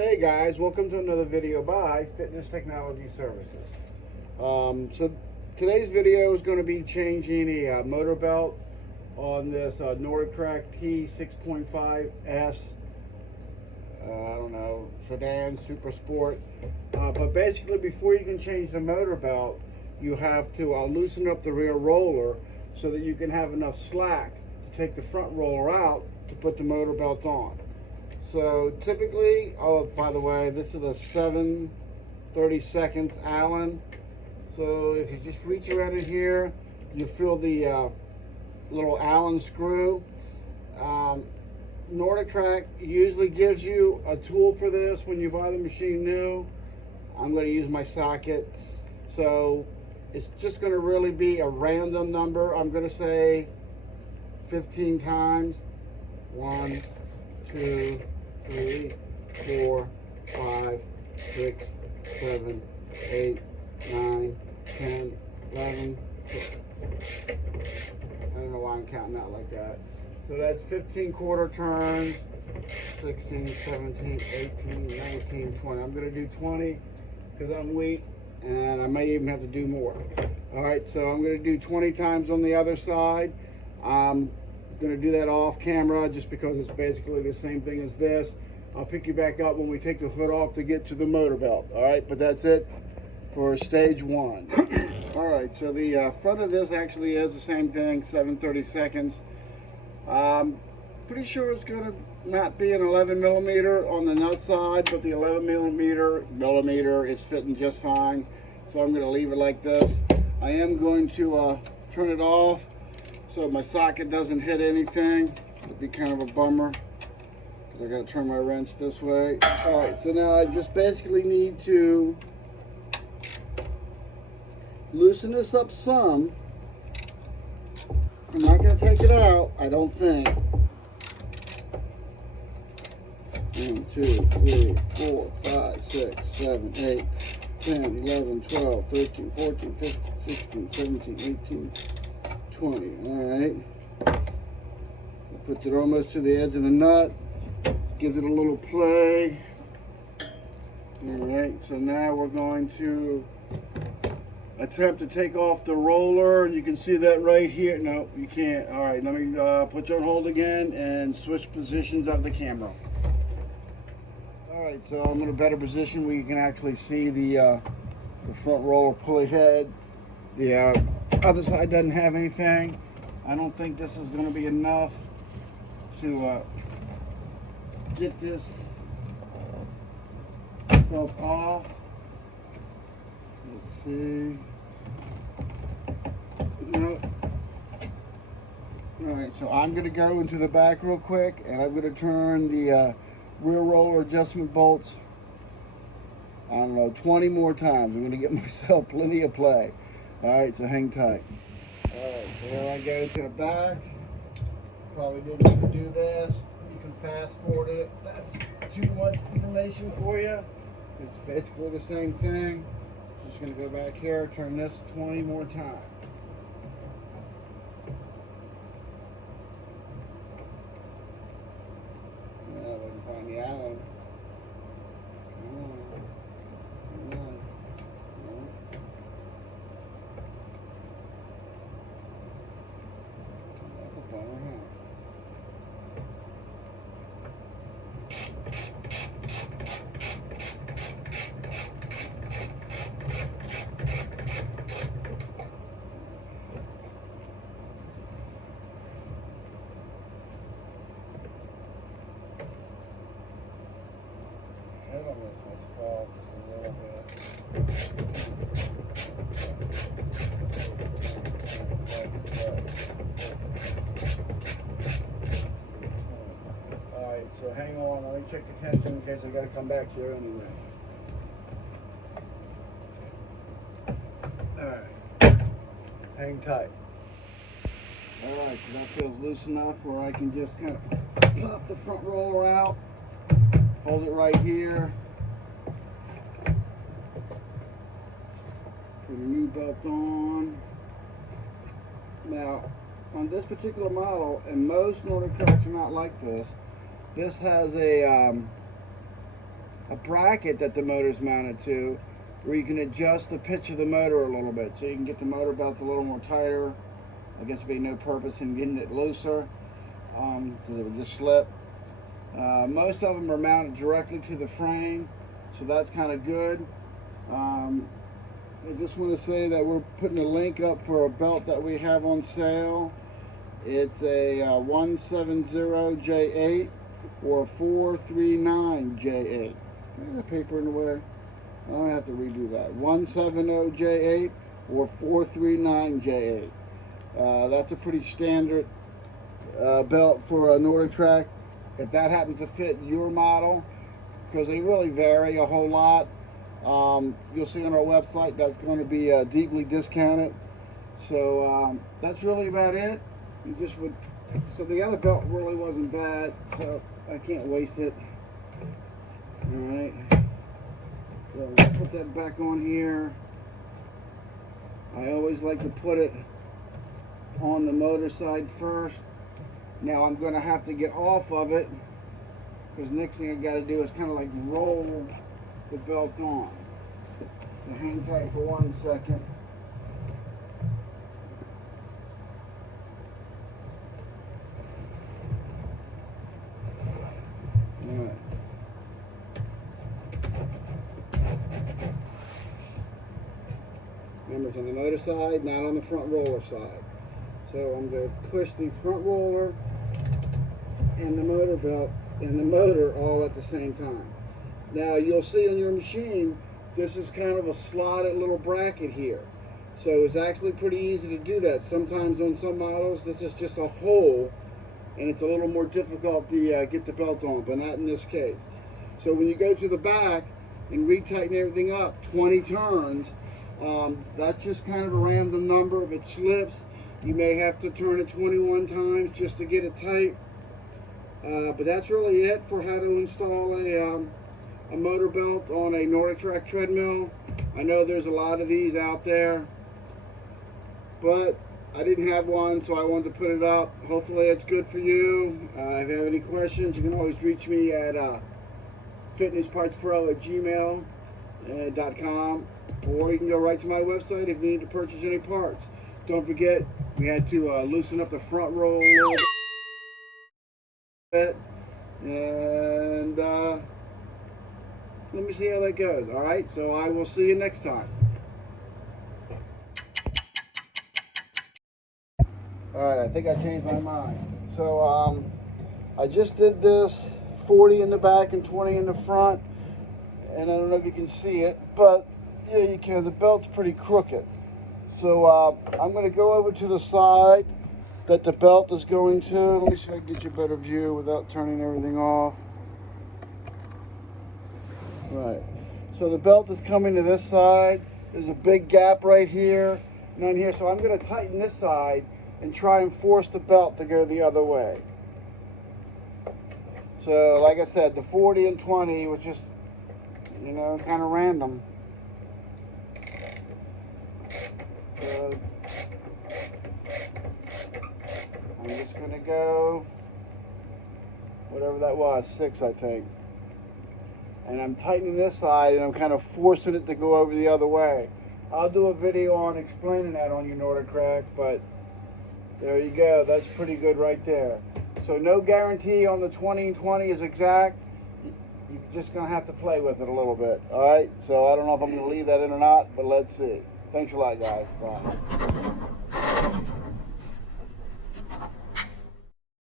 Hey guys, welcome to another video by Fitness Technology Services. So today's video is going to be changing a motor belt on this Nordictrack T6.5S, I don't know, sedan, super sport. But basically before you can change the motor belt, you have to loosen up the rear roller so that you can have enough slack to take the front roller out to put the motor belt on. So typically, oh, by the way, this is a 7/32 Allen. So if you just reach around in here, you feel the little Allen screw. Nordictrack usually gives you a tool for this when you buy the machine new. I'm going to use my socket. So it's just going to really be a random number. I'm going to say 15 times. 1, 2, 3, 4, 5, 6, 7, 8, 9, 10, 11, 12. I don't know why I'm counting out like that. So that's 15 quarter turns, 16, 17, 18, 19, 20. I'm going to do 20 because I'm weak, and I may even have to do more. All right, so I'm going to do 20 times on the other side. I'm going to do that off camera just because it's basically the same thing as this. I'll pick you back up when we take the hood off to get to the motor belt. All right, but that's it for stage one. All right, so the front of this actually is the same thing, 7/32. Pretty sure it's going to not be an 11 millimeter on the nut side, but the 11 millimeter is fitting just fine. So I'm going to leave it like this. I am going to turn it off so my socket doesn't hit anything. It'd be kind of a bummer because I got to turn my wrench this way. All right, so now I just basically need to loosen this up some. I'm not going to take it out, I don't think. 1, 2, 3, 4, 5, 6, 7, 8, 10, 11, 12, 13, 14, 15, 16, 17, 18, 20. All right. Puts it almost to the edge of the nut. Gives it a little play. All right. So now we're going to attempt to take off the roller, and you can see that right here. No, you can't. All right. Let me put you on hold again and switch positions of the camera. All right. So I'm in a better position where you can actually see the front roller pulley head. The other side doesn't have anything. I don't think this is going to be enough to get this belt off. Let's see. No. Alright, so I'm going to go into the back real quick, and I'm going to turn the rear roller adjustment bolts, I don't know, 20 more times. I'm going to get myself plenty of play. Alright, so hang tight. Alright, so here I go to the back. Probably didn't need to do this. You can fast forward it. That's too much information for you. It's basically the same thing. Just going to go back here, turn this 20 more times. Now we can find the Allen. Come on. Come on. Head on this must fall just a little bit. Alright, so hang on, let me check the tension in case I gotta come back here anyway. Alright, hang tight. Alright, so that feels loose enough where I can just kind of pop the front roller out. Hold it right here. Put a new belt on. Now, on this particular model, and most Nordictracks are not like this, this has a a bracket that the motor's mounted to, where you can adjust the pitch of the motor a little bit, so you can get the motor belt a little more tighter. I guess there'd be no purpose in getting it looser, because it would just slip. Most of them are mounted directly to the frame, so that's kind of good. I just want to say that we're putting a link up for a belt that we have on sale. It's a 170J8 or 439J8. There's the paper in the way. I don't have to redo that. 170J8 or 439J8. That's a pretty standard belt for a Nordictrack. If that happens to fit your model, because they really vary a whole lot, you'll see on our website that's going to be deeply discounted. So that's really about it. You just would. So the other belt really wasn't bad, so I can't waste it. All right. So put that back on here. I always like to put it on the motor side first. Now I'm going to have to get off of it, because next thing I got to do is kind of like roll the belt on. So hang tight for 1 second. Alright. Remember, it's on the motor side, not on the front roller side. So I'm going to push the front roller and the motor belt and the motor all at the same time. Now you'll see on your machine, this is kind of a slotted little bracket here. So it's actually pretty easy to do that. Sometimes on some models, this is just a hole, and it's a little more difficult to get the belt on, but not in this case. So when you go to the back and retighten everything up 20 turns, that's just kind of a random number. If it slips, you may have to turn it 21 times just to get it tight. But that's really it for how to install a motor belt on a Nordictrack treadmill. I know there's a lot of these out there, but I didn't have one, so I wanted to put it up. Hopefully it's good for you. If you have any questions, you can always reach me at fitnesspartspro@gmail.com, or you can go right to my website if you need to purchase any parts. Don't forget, we had to loosen up the front roll a little bit, and let me see how that goes. All right, so I will see you next time. All right, I think I changed my mind. So I just did this 40 in the back and 20 in the front, and I don't know if you can see it, but yeah, you can. The belt's pretty crooked. So I'm going to go over to the side that the belt is going to. Let me see if I can get you a better view without turning everything off. Right. So the belt is coming to this side. There's a big gap right here and on here. So I'm going to tighten this side and try and force the belt to go the other way. So like I said, the 40 and 20 was just, you know, kind of random. So I'm just going to go, whatever that was, 6 I think. And I'm tightening this side and I'm kind of forcing it to go over the other way. I'll do a video on explaining that on your Nordictrack, but there you go. That's pretty good right there. So no guarantee on the 20 and 20 is exact. You're just going to have to play with it a little bit. All right? So I don't know if I'm going to leave that in or not, but let's see. Thanks a lot, guys. Bye.